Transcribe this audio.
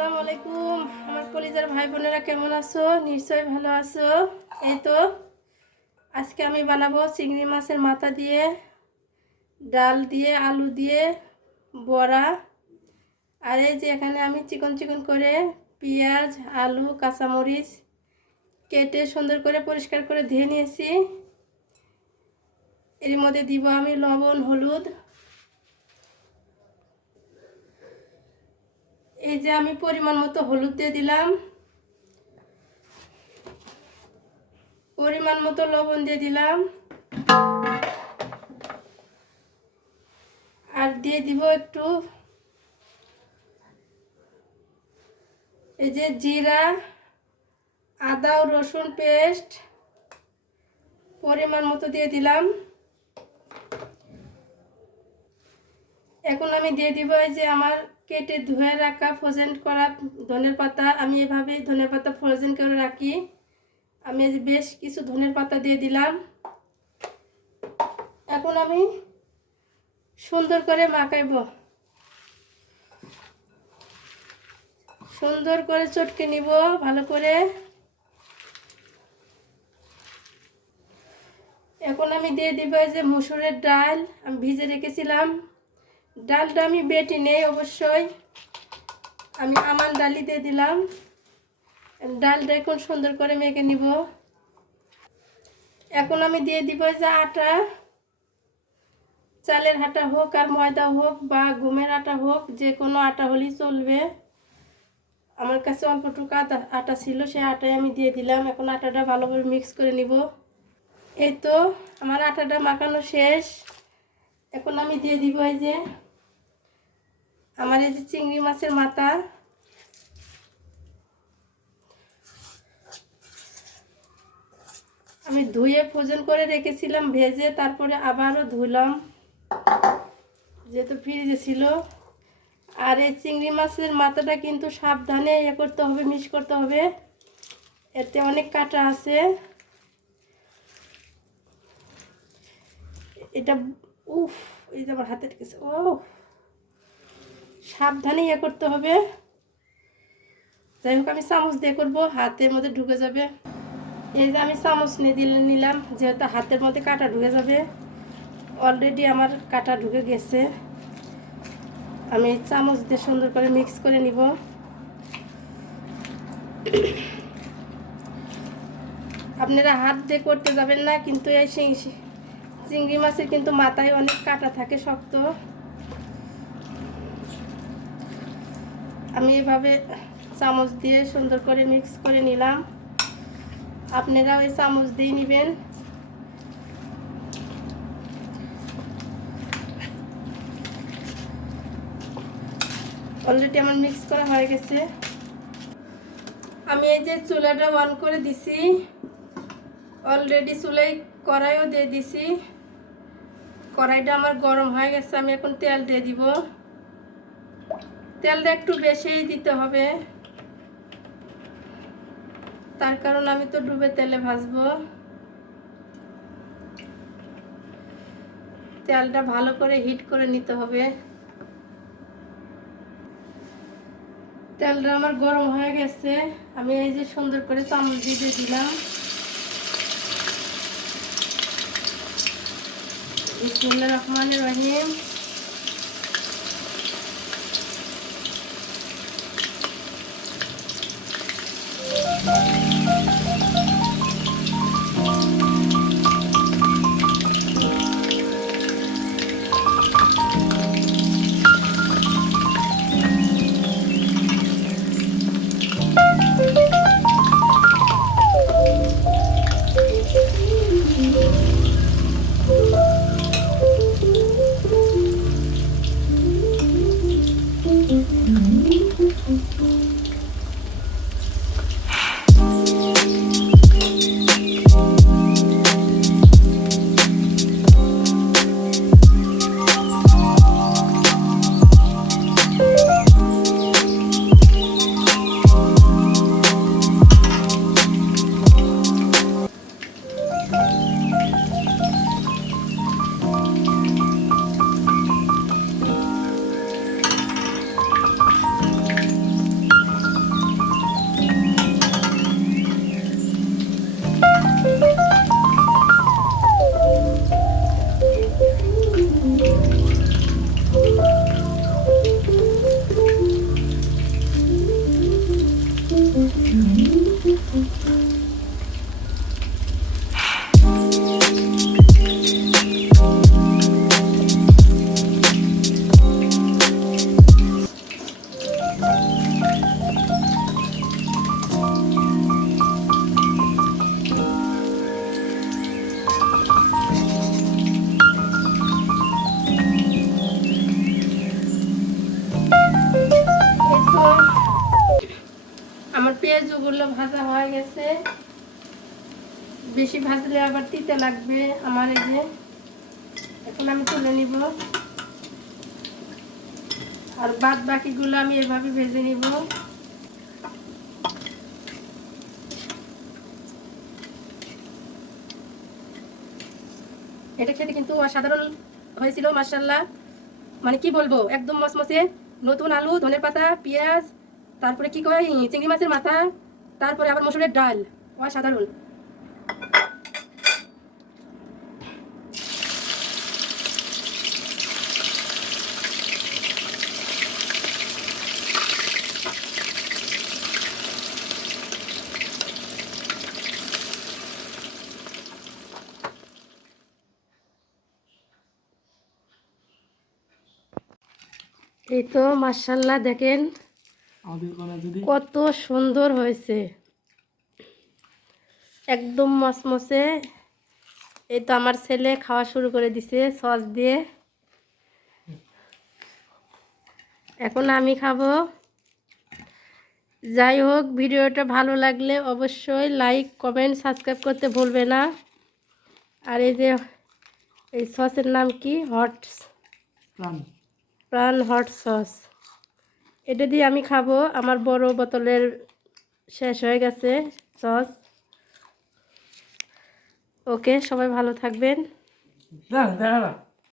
আসসালামু আলাইকুম আমার কলিজার ভাই বোনেরা কেমন আছো? নিশ্চয়ই ভালো আছো। এই তো আজকে আমি বানাবো চিংড়ি মাছের মাথা দিয়ে ডাল দিয়ে আলু দিয়ে বড়া। আর এই যে এখানে আমি চিকন চিকন করে পেঁয়াজ আলু কাঁচামরিচ কেটে সুন্দর করে পরিষ্কার করে ধুয়ে নিয়েছি। এর মধ্যে দিব আমি লবণ হলুদ। এই যে আমি পরিমাণ মতো হলুদ দিয়ে দিলাম, পরিমাণ মতো লবণ দিয়ে দিলাম, আর দিয়ে দিব একটু এই যে জিরা আদা ও রসুন পেস্ট পরিমাণ মতো দিয়ে দিলাম। এখন আমি দিয়ে দিব এই যে আমার কেটে ধুয়ে রাখা ফ্রোজেন করা ধনের পাতা। আমি এভাবে ধনের পাতা ফ্রোজেন করে রাখি। আমি বেশ কিছু ধনের পাতা দিয়ে দিলাম। এখন আমি সুন্দর করে মাখাইব, সুন্দর করে চটকে নিব ভালো করে। এখন আমি দিয়ে দিব এই যে মসুরের ডাল আমি ভিজে রেখেছিলাম। ডালটা আমি বেটে নেই, অবশ্যই আমি আমান ডালি দিয়ে দিলাম। ডালটা এখন সুন্দর করে মেখে নিব। এখন আমি দিয়ে দিব যে আটা, চালের আটা হোক আর ময়দা হোক বা গমের আটা হোক, যে কোনো আটা হলেই চলবে। আমার কাছে অল্পটুকু আটা ছিল, সেই আটাই আমি দিয়ে দিলাম। এখন আটাটা ভালোভাবে মিক্স করে নিব। এই তো আমার আটাটা মাখানো শেষ। এখন আমি দিয়ে দিব এই যে আমার এই যে চিংড়ি মাছের মাথা। আমি ধুয়ে ফ্রোজেন করে রেখেছিলাম ভেজে, তারপরে আবারও ধুলাম যেহেতু ফ্রিজে ছিল। আর এই চিংড়ি মাছের মাথাটা কিন্তু সাবধানে করতে হবে, মিক্স করতে হবে, এতে অনেক কাঁটা আছে। এটা উফ, এই যে আমার হাতের কাছে, ও সাবধানে করতে হবে। যাই হোক আমি চামচ দিয়ে করবো, হাতের মধ্যে ঢুকে যাবে। এই যে আমি চামচ নিলাম, যেহেতু হাতের মধ্যে কাঁটা ঢুকে যাবে। অলরেডি আমার কাঁটা ঢুকে গেছে। আমি চামচ দিয়ে সুন্দর করে মিক্স করে নিব। আপনারা হাত দিয়ে করতে যাবেন না, কিন্তু এই চিংড়ি মাছের কিন্তু মাথায় অনেক কাঁটা থাকে, শক্ত। আমি এভাবে চামচ দিয়ে সুন্দর করে মিক্স করে নিলাম। আপনারা ওই চামচ দিয়ে নেবেন। অলরেডি আমার মিক্স করা হয়ে গেছে। আমি এই যে চুলাটা অন করে দিছি, অলরেডি চুলায় কড়াইও দিয়ে দিছি। কড়াইটা আমার গরম হয়ে গেছে। আমি এখন তেল দিয়ে দিব। তেলটা একটু বেশিই দিতে হবে, তার কারণ আমি তো ডুবে তেলে ভাজবো। তেলটা ভালো করে হিট করে নিতে হবে। তেলটা আমার গরম হয়ে গেছে। আমি এই যে সুন্দর করে চামচ দিয়ে দিলাম। বিসমিল্লাহির রহমানির রহিম। পেঁয়াজগুলো ভাজা হয়ে গেছে। বেশি ভাজলে আবার তিতে লাগবে আমার। এই যে এখন আমি তুলে নিব, আর বাদ বাকিগুলো আমি এভাবে ভেজে নিব। এটা খেতে কিন্তু অসাধারণ হয়েছিল মাশাআল্লাহ। মানে কি বলবো, একদম মসমসে। নতুন আলু, ধনের পাতা, পেঁয়াজ, তারপরে কি কয় চিংড়ি মাছের মাথা, তারপরে আবার মসুরের ডাল, অসাধারণ। এই তো মাশাআল্লাহ, দেখেন কত সুন্দর হয়েছে, একদম মসমসে। এই তো আমার ছেলে খাওয়া শুরু করে দিছে সস দিয়ে। এখন আমি খাবো। যাই হোক, ভিডিওটা ভালো লাগলে অবশ্যই লাইক, কমেন্ট, সাবস্ক্রাইব করতে ভুলবে না। আর এই যে এই সসের নাম কি, প্রাণ হট সস। এটা দিয়ে আমি খাবো। আমার বড় বোতলের শেষ হয়ে গেছে সস। ওকে, সবাই ভালো থাকবেন।